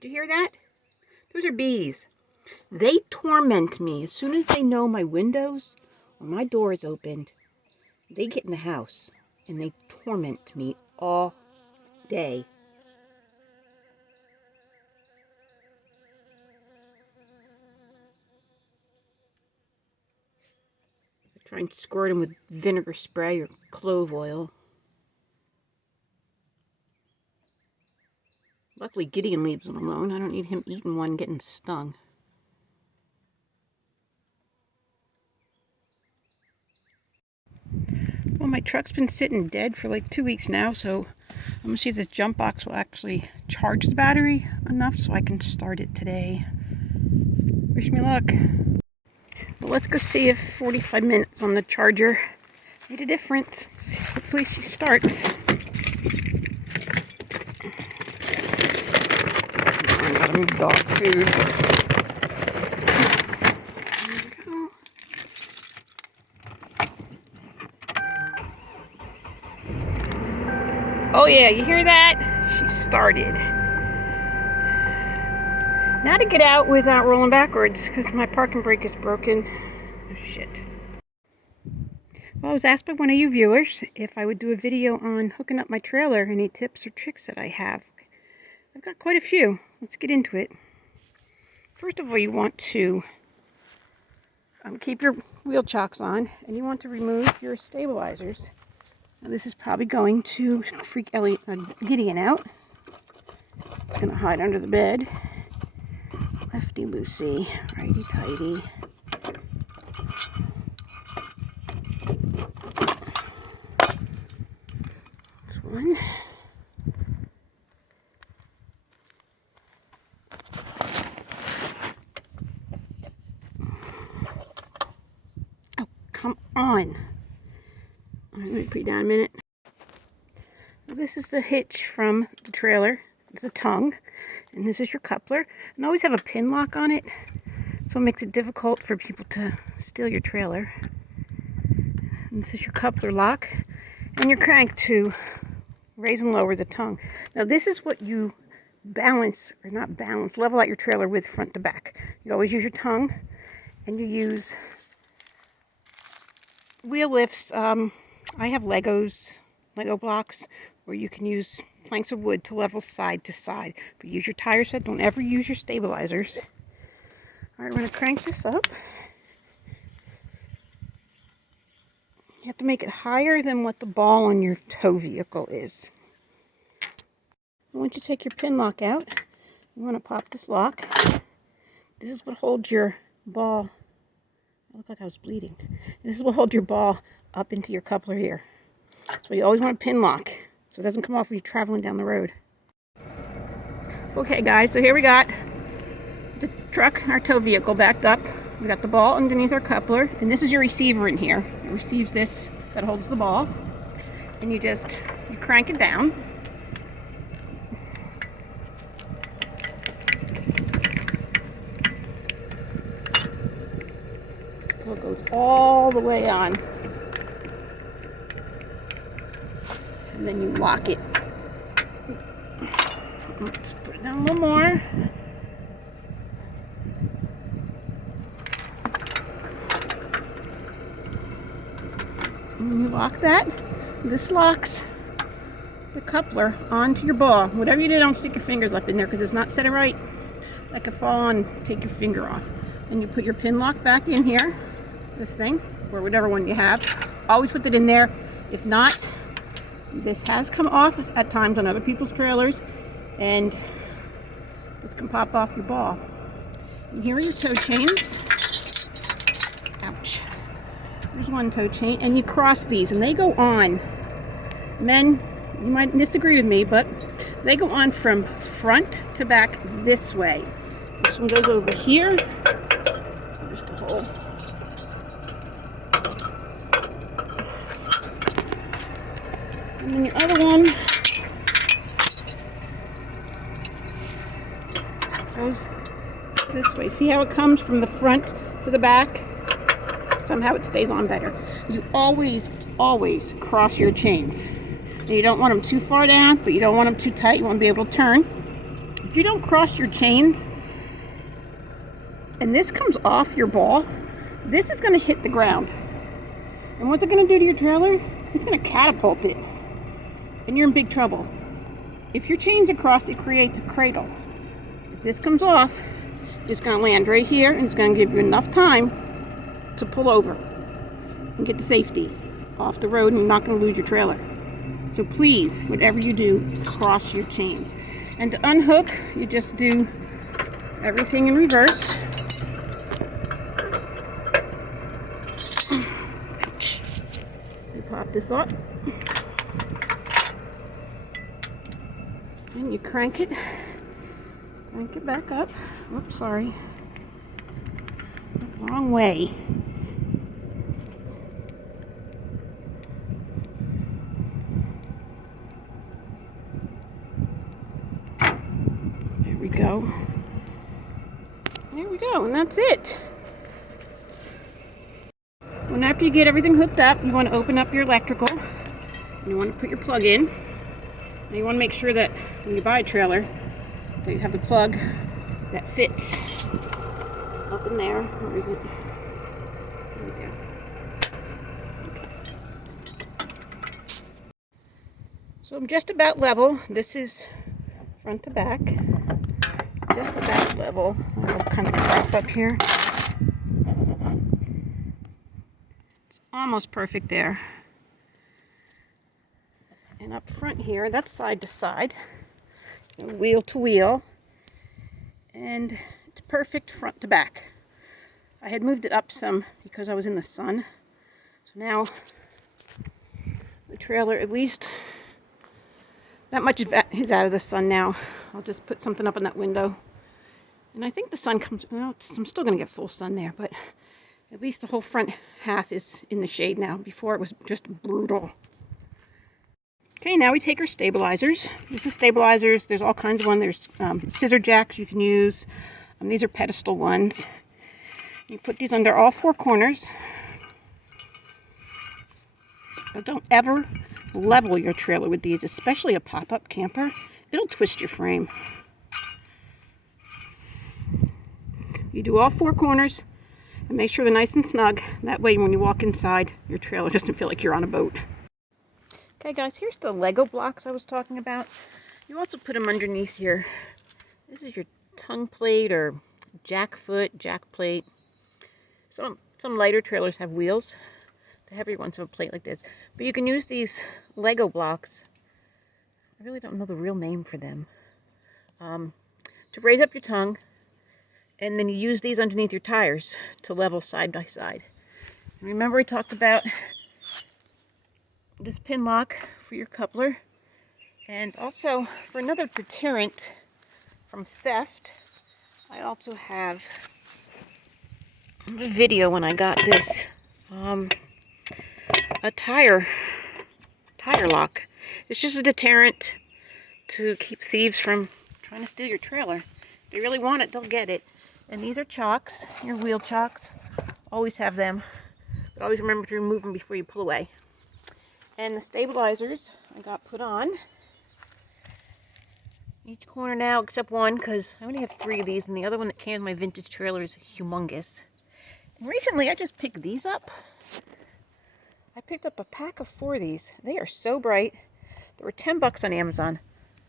Did you hear that? Those are bees. They torment me. As soon as they know my windows or my door is opened, they get in the house and they torment me all day. I try and squirt them with vinegar spray or clove oil. Luckily, Gideon leaves them alone. I don't need him eating one getting stung. Well, my truck's been sitting dead for like 2 weeks now, so I'm going to see if this jump box will actually charge the battery enough so I can start it today. Wish me luck. Well, let's go see if 45 minutes on the charger made a difference. Hopefully she starts. Dog food. Oh yeah, you hear that? She started. Now to get out without rolling backwards because my parking brake is broken. Oh shit. Well, I was asked by one of you viewers if I would do a video on hooking up my trailer, any tips or tricks that I have. I've got quite a few. Let's get into it. First of all, you want to keep your wheel chocks on, and you want to remove your stabilizers. Now, this is probably going to freak Gideon out. He's going to hide under the bed. Lefty loosey, righty tighty. This one. Come on. Let me put it down a minute. This is the hitch from the trailer. It's the tongue. And this is your coupler. And always have a pin lock on it. So it makes it difficult for people to steal your trailer. And this is your coupler lock. And your crank to raise and lower the tongue. Now this is what you balance, or not balance, level out your trailer with front to back. You always use your tongue. And you use wheel lifts. I have Lego blocks, where you can use planks of wood to level side to side. But use your tire set. Don't ever use your stabilizers. All right, we're going to crank this up. You have to make it higher than what the ball on your tow vehicle is. Once you take your pin lock out, you want to pop this lock. This is what holds your ball. I look like I was bleeding. This is what holds your ball up into your coupler here. So you always want a pin lock so it doesn't come off when you're traveling down the road. Okay guys, so here we got the truck, our tow vehicle backed up. We got the ball underneath our coupler, and this is your receiver in here. It receives this that holds the ball, and you crank it down. So it goes all the way on. And then you lock it. Let's put it down a little more. And you lock that. This locks the coupler onto your ball. Whatever you do, don't stick your fingers up in there because it's not set it right. That could fall on, take your finger off. And you put your pin lock back in here, this thing, or whatever one you have. Always put it in there. If not, this has come off at times on other people's trailers, and this can pop off your ball. And here are your tow chains. Ouch. There's one tow chain, and you cross these, and they go on. Men, you might disagree with me, but they go on from front to back this way. This one goes over here. There's the hole. And then the other one goes this way. See how it comes from the front to the back? Somehow it stays on better. You always cross your chains. And you don't want them too far down, but you don't want them too tight. You want to be able to turn. if you don't cross your chains and this comes off your ball, this is going to hit the ground. And what's it going to do to your trailer? It's going to catapult it. And you're in big trouble. If your chains are crossed, it creates a cradle. If this comes off, it's going to land right here, and it's going to give you enough time to pull over and get to safety off the road, and you're not going to lose your trailer. So please, whatever you do, cross your chains. And to unhook, you just do everything in reverse. Ouch. You pop this up. And you crank it back up. Oops, sorry. Wrong way. There we go. There we go, and that's it. And after you get everything hooked up, you want to open up your electrical. And you want to put your plug in. And you want to make sure that when you buy a trailer, that you have the plug that fits up in there. Where is it? There we go. Okay. So I'm just about level. This is front to back. Just about level. I'll kind of crop up here. It's almost perfect there. And up front here, that's side to side, wheel to wheel, and it's perfect front to back. I had moved it up some because I was in the sun, so now the trailer, at least that much is out of the sun now. I'll just put something up in that window, and I think the sun comes, well, I'm still going to get full sun there, but at least the whole front half is in the shade now. Before it was just brutal. Okay, now we take our stabilizers. This is stabilizers. There's all kinds of ones. There's scissor jacks you can use. These are pedestal ones. You put these under all four corners. Now don't ever level your trailer with these, especially a pop-up camper. It'll twist your frame. You do all four corners and make sure they're nice and snug. That way when you walk inside, your trailer doesn't feel like you're on a boat. Okay guys, here's the Lego blocks I was talking about. You also put them underneath here. This is your tongue plate or jack foot, jack plate. Some lighter trailers have wheels. The heavier ones have a plate like this. But you can use these Lego blocks. I really don't know the real name for them. To raise up your tongue. And then you use these underneath your tires to level side by side. Remember we talked about this pin lock for your coupler, and also for another deterrent from theft, I also have a video when I got this a tire lock. It's just a deterrent to keep thieves from trying to steal your trailer. If they really want it, they'll get it. And these are chocks, your wheel chocks. Always have them, but always remember to remove them before you pull away. And the stabilizers I got put on each corner now except one, because I only have 3 of these, and the other one that came in my vintage trailer is humongous. And recently I just picked these up. I picked up a pack of 4 of these. They are so bright. They were 10 bucks on Amazon.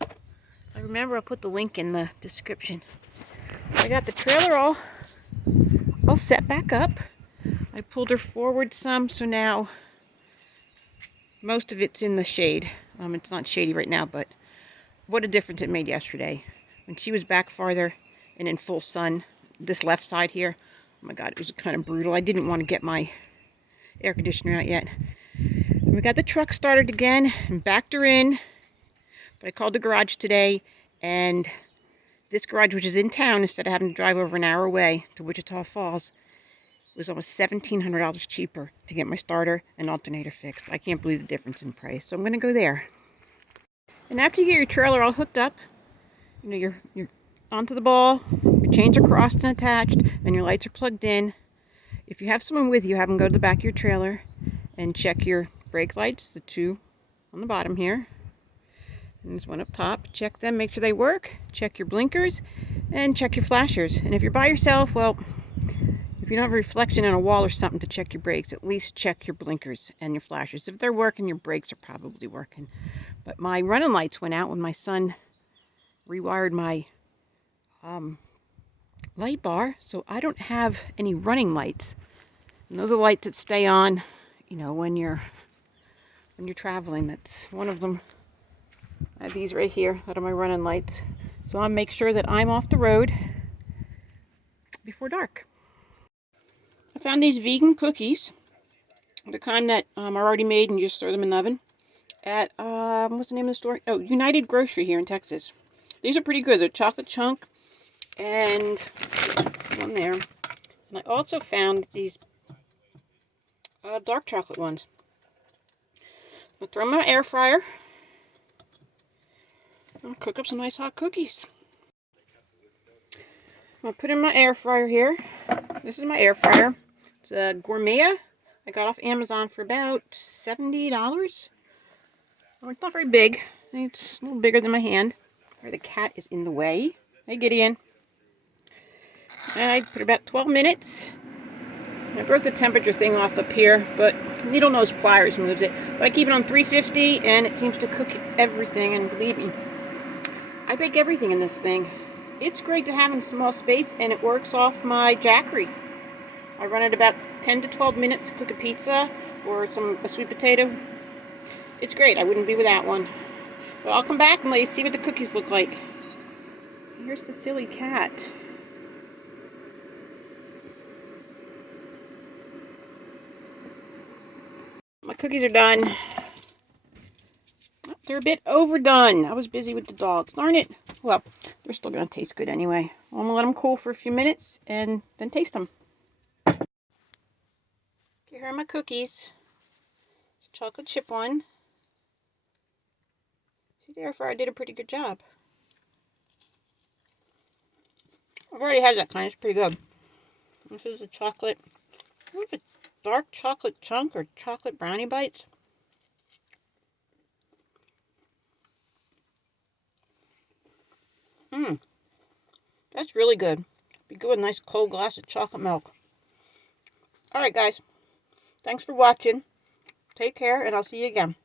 I remember I'll put the link in the description. I got the trailer all set back up. I pulled her forward some, so now most of it's in the shade. It's not shady right now, but what a difference it made yesterday. When she was back farther and in full sun, this left side here, oh my God, it was kind of brutal. I didn't want to get my air conditioner out yet. And we got the truck started again and backed her in. But I called the garage today, and this garage, which is in town, instead of having to drive over an hour away to Wichita Falls, was almost $1,700 cheaper to get my starter and alternator fixed. I can't believe the difference in price, so I'm going to go there. And after you get your trailer all hooked up, you know, you're onto the ball, your chains are crossed and attached, and your lights are plugged in. If you have someone with you, have them go to the back of your trailer and check your brake lights, the 2 on the bottom here, And there's one up top. Check them, make sure they work. Check your blinkers and check your flashers. And if you're by yourself, well, if you don't have a reflection on a wall or something to check your brakes, at least check your blinkers and your flashers. If they're working, your brakes are probably working. But my running lights went out when my son rewired my light bar, so I don't have any running lights. And those are lights that stay on, you know, when you're traveling. That's one of them. I have these right here that are my running lights. So I'll make sure that I'm off the road before dark. I found these vegan cookies, the kind that are already made and you just throw them in the oven at, what's the name of the store? Oh, United Grocery here in Texas. These are pretty good. They're chocolate chunk and one there. And I also found these dark chocolate ones. I'll throw them in my air fryer. I'll cook up some nice hot cookies. I'm going to put in my air fryer here. This is my air fryer. It's a Gourmet. I got off Amazon for about $70. Oh, it's not very big. It's a little bigger than my hand. Or the cat is in the way. Hey, Gideon. I put about 12 minutes. I broke the temperature thing off up here, but needle nose pliers moves it. But I keep it on 350 and it seems to cook everything, and believe me, I bake everything in this thing. It's great to have in small space, and it works off my Jackery. I run it about 10 to 12 minutes to cook a pizza or a sweet potato. It's great. I wouldn't be without one. But I'll come back and let you see what the cookies look like. Here's the silly cat. My cookies are done. They're a bit overdone. I was busy with the dogs. Darn it. Well, they're still going to taste good anyway. I'm going to let them cool for a few minutes and then taste them. Okay, here are my cookies. It's a chocolate chip one. See, the air fryer did a pretty good job. I've already had that kind. It's pretty good. This is a chocolate. I don't know if it's dark chocolate chunk or chocolate brownie bites. That's really good. Be good with a nice cold glass of chocolate milk. Alright guys, thanks for watching. Take care and I'll see you again.